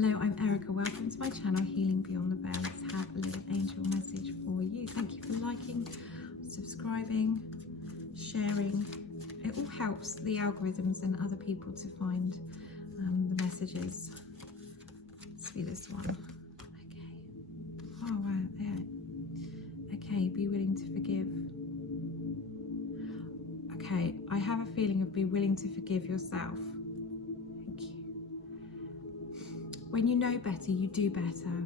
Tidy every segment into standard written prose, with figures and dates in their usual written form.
Hello, I'm Erica. Welcome to my channel, Healing Beyond the Veil. Let's have a little angel message for you. Thank you for liking, subscribing, sharing. It all helps the algorithms and other people to find the messages. Let's see this one. Okay. Oh, wow. Yeah. Okay, be willing to forgive. Okay, I have a feeling of be willing to forgive yourself. Thank you. When you know better, you do better.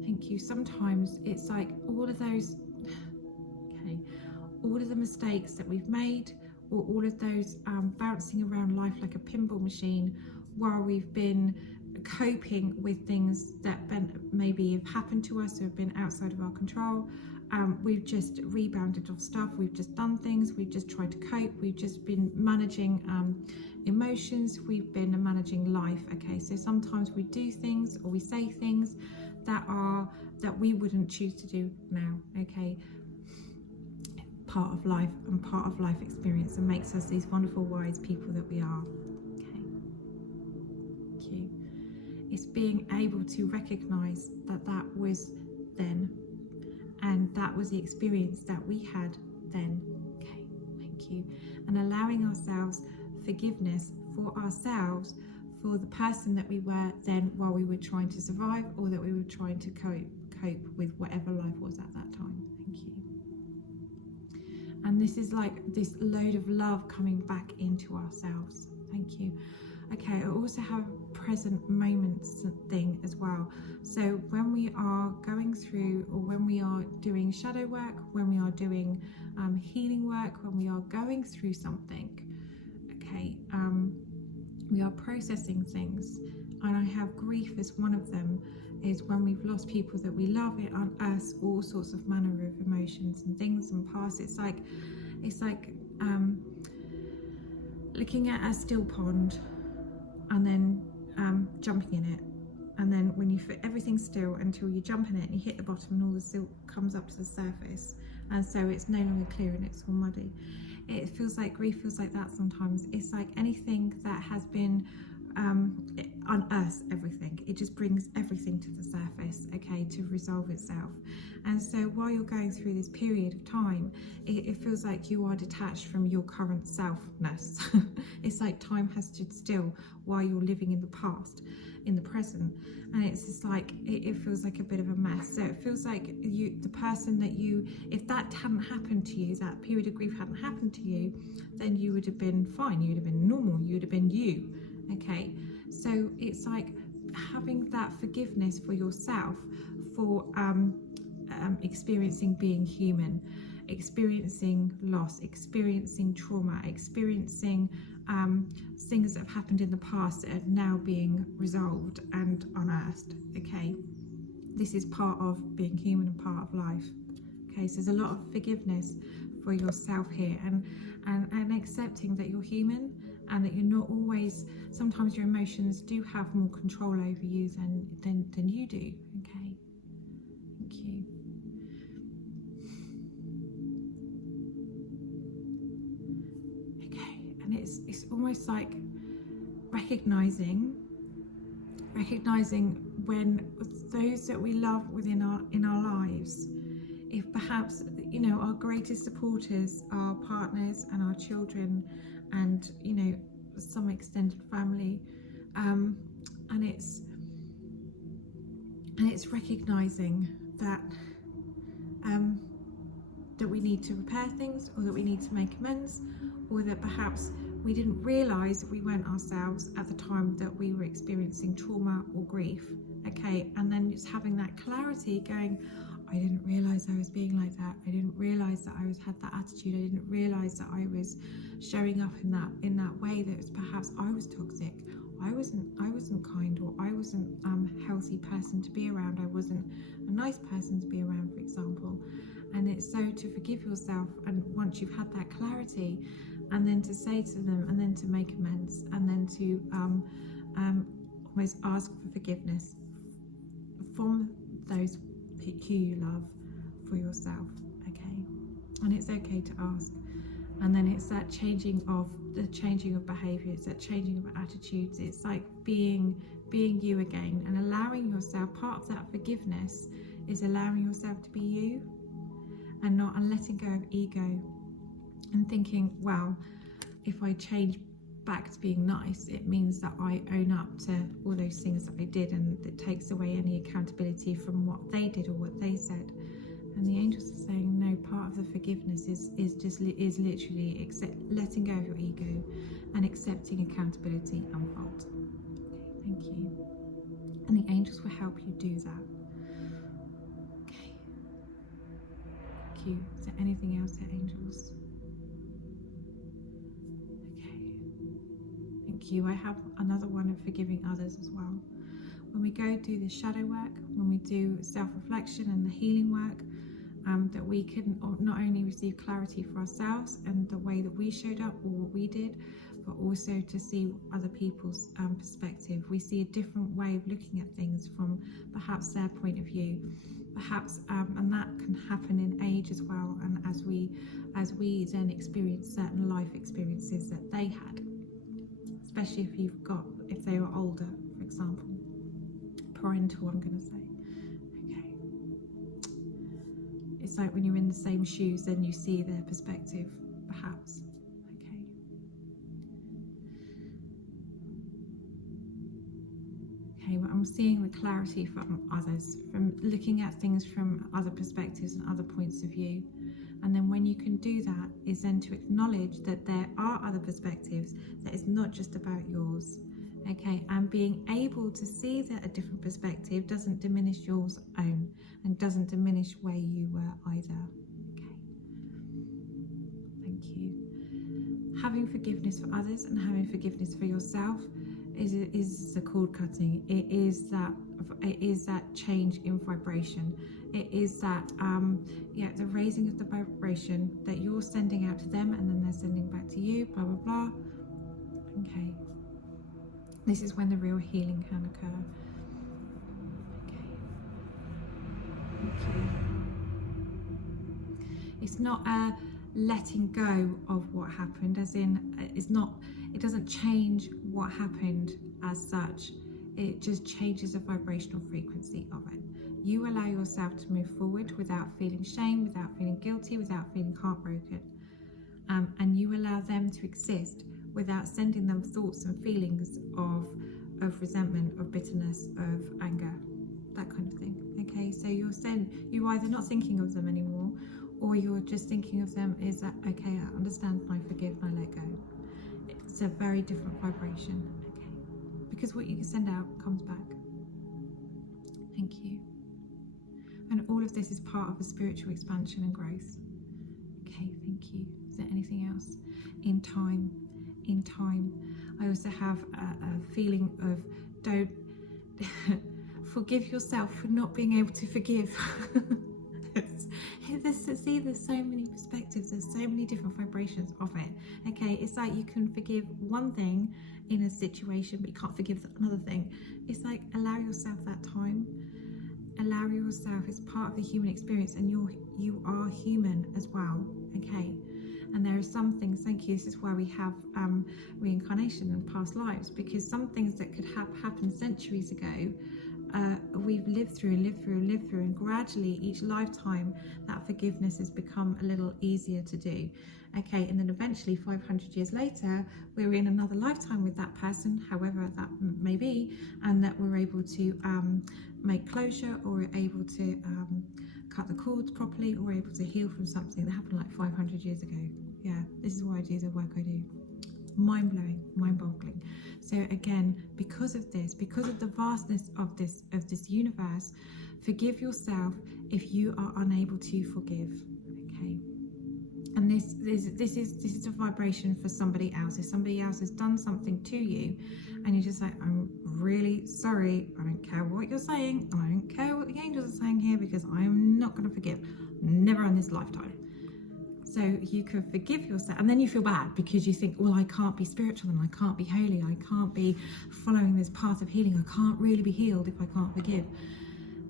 Thank you. Sometimes it's like all of those, okay, all of the mistakes that we've made, or all of those bouncing around life like a pinball machine while we've been coping with things that maybe have happened to us or have been outside of our control. We've just rebounded off stuff, we've just done things, we've just tried to cope, we've just been managing emotions, we've been managing life. Okay, so sometimes we do things or we say things that we wouldn't choose to do now. Okay, part of life and part of life experience, and makes us these wonderful wise people that we are. Okay, thank you. It's being able to recognize that that was then, and that was the experience that we had then. Okay, thank you. And allowing ourselves forgiveness for ourselves, for the person that we were then while we were trying to survive, or that we were trying to cope with whatever life was at that time. Thank you. And this is like this load of love coming back into ourselves. Thank you. Okay, I also have a present moments thing as well. So when we are going through, or when we are doing shadow work, when we are doing healing work, when we are going through something, okay, we are processing things, and I have grief as one of them, is when we've lost people that we love. It unearths all sorts of manner of emotions and things and past. It's like looking at a still pond and then jumping in it, and then when you fit everything still until you jump in it and you hit the bottom and all the silt comes up to the surface, and so it's no longer clear and it's all muddy. It feels like grief feels like that sometimes. It's like anything that has been it unearths everything. It just brings everything to the surface, okay, to resolve itself. And so while you're going through this period of time, it feels like you are detached from your current selfness. It's like time has stood still while you're living in the past, in the present, and it's just like it feels like a bit of a mess. So it feels like the person that you, if that hadn't happened to you, that period of grief hadn't happened to you, then you would have been fine, you would have been normal, you would have been you. Okay, so it's like having that forgiveness for yourself for experiencing being human, experiencing loss, experiencing trauma, experiencing things that have happened in the past that are now being resolved and unearthed. Okay, this is part of being human and part of life. Okay, so there's a lot of forgiveness for yourself here, and accepting that you're human, and that you're not always, sometimes your emotions do have more control over you than you do. Okay, thank you. Okay, and it's almost like recognizing when those that we love within our lives, if perhaps, you know, our greatest supporters, our partners and our children, and, you know, some extended family, and it's recognizing that that we need to repair things, or that we need to make amends, or that perhaps we didn't realize that we weren't ourselves at the time that we were experiencing trauma or grief. Okay, and then just having that clarity, going, I didn't realize I was being like that. I didn't realize that I had that attitude. I didn't realize that I was showing up in that way, that it's perhaps I was toxic. I wasn't kind, or I wasn't a healthy person to be around. I wasn't a nice person to be around, for example. And it's so to forgive yourself, and once you've had that clarity, and then to say to them, and then to make amends, and then to almost ask for forgiveness from those who you love, for yourself. Okay, and it's okay to ask. And then it's that changing of behavior, it's that changing of attitudes. It's like being being you again and allowing yourself, part of that forgiveness is allowing yourself to be you and letting go of ego and thinking, well, if I change back to being nice, it means that I own up to all those things that I did, and it takes away any accountability from what they did or what they said. And the angels are saying, no, part of the forgiveness is literally letting go of your ego and accepting accountability and fault. Okay, thank you. And the angels will help you do that. Okay. Thank you. Is there anything else here, angels? Okay. Thank you. I have another one of forgiving others as well. When we go do the shadow work, when we do self-reflection and the healing work, that we can not only receive clarity for ourselves and the way that we showed up or what we did, but also to see other people's perspective. We see a different way of looking at things from perhaps their point of view, perhaps, and that can happen in age as well. And as we then experience certain life experiences that they had, especially if they were older, for example, parental, I'm going to say. Okay. It's like when you're in the same shoes, then you see their perspective, perhaps. Okay. Okay, well, I'm seeing the clarity from others, from looking at things from other perspectives and other points of view. And then when you can do that, is then to acknowledge that there are other perspectives, that it's not just about yours. Okay, and being able to see that a different perspective doesn't diminish yours own and doesn't diminish where you were either. Okay, thank you. Having forgiveness for others and having forgiveness for yourself is the cord cutting. It is that change in vibration. It is that the raising of the vibration that you're sending out to them and then they're sending back to you, blah blah blah. Okay. This is when the real healing can occur. Okay. Thank you. It's not a letting go of what happened, as in it doesn't change what happened as such. It just changes the vibrational frequency of it. You allow yourself to move forward without feeling shame, without feeling guilty, without feeling heartbroken. And you allow them to exist without sending them thoughts and feelings of resentment, of bitterness, of anger, that kind of thing. Okay, so you're either not thinking of them anymore, or you're just thinking of them is that, okay, I understand, I forgive, and I let go. It's a very different vibration. Okay, because what you send out comes back. Thank you. And all of this is part of a spiritual expansion and growth. Okay, thank you. Is there anything else? In time, I also have a feeling of don't forgive yourself for not being able to forgive. There's so many perspectives, there's so many different vibrations of it. Okay, it's like you can forgive one thing in a situation, but you can't forgive another thing. It's like allow yourself that time. Allow yourself, it's part of the human experience, and you are human as well. Okay. And there are some things, thank you, this is why we have reincarnation and past lives, because some things that could have happened centuries ago, we've lived through, and gradually each lifetime that forgiveness has become a little easier to do. Okay, and then eventually 500 years later, we're in another lifetime with that person, however that may be, and that we're able to make closure, or we're able to cut the cords properly, or we're able to heal from something that happened like 500 years ago. Yeah, this is why I do the work I do. Mind-blowing, mind-boggling. So again, because of this, because of the vastness of this universe, forgive yourself if you are unable to forgive. Okay. And this is a vibration for somebody else. If somebody else has done something to you and you're just like, I'm really sorry, I don't care what you're saying, I don't care what the angels are saying here, because I'm not going to forgive, never in this lifetime. So you can forgive yourself, and then you feel bad because you think, well, I can't be spiritual and I can't be holy, I can't be following this path of healing, I can't really be healed if I can't forgive.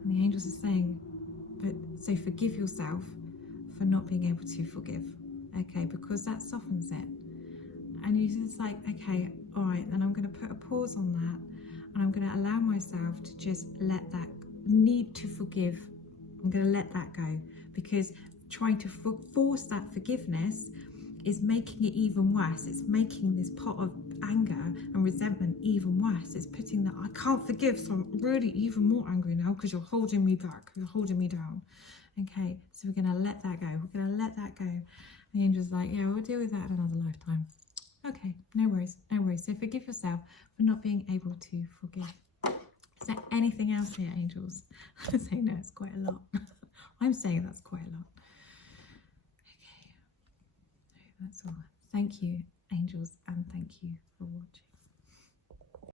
And the angels are saying, so forgive yourself for not being able to forgive. Okay, because that softens it. And you're just like, okay, all right, then I'm going to put a pause on that, and I'm going to allow myself to just let that need to forgive. I'm going to let that go, because trying to force that forgiveness is making it even worse. It's making this pot of anger and resentment even worse. It's putting that I can't forgive, so I'm really even more angry now because you're holding me back, you're holding me down. Okay, so we're going to let that go. We're going to let that go. And the angel's like, yeah, we'll deal with that in another lifetime. Okay, no worries, no worries. So forgive yourself for not being able to forgive. Is there anything else here, angels? I'm saying no, it's quite a lot. I'm saying that's quite a lot. Okay, that's all. Thank you, angels, and thank you for watching.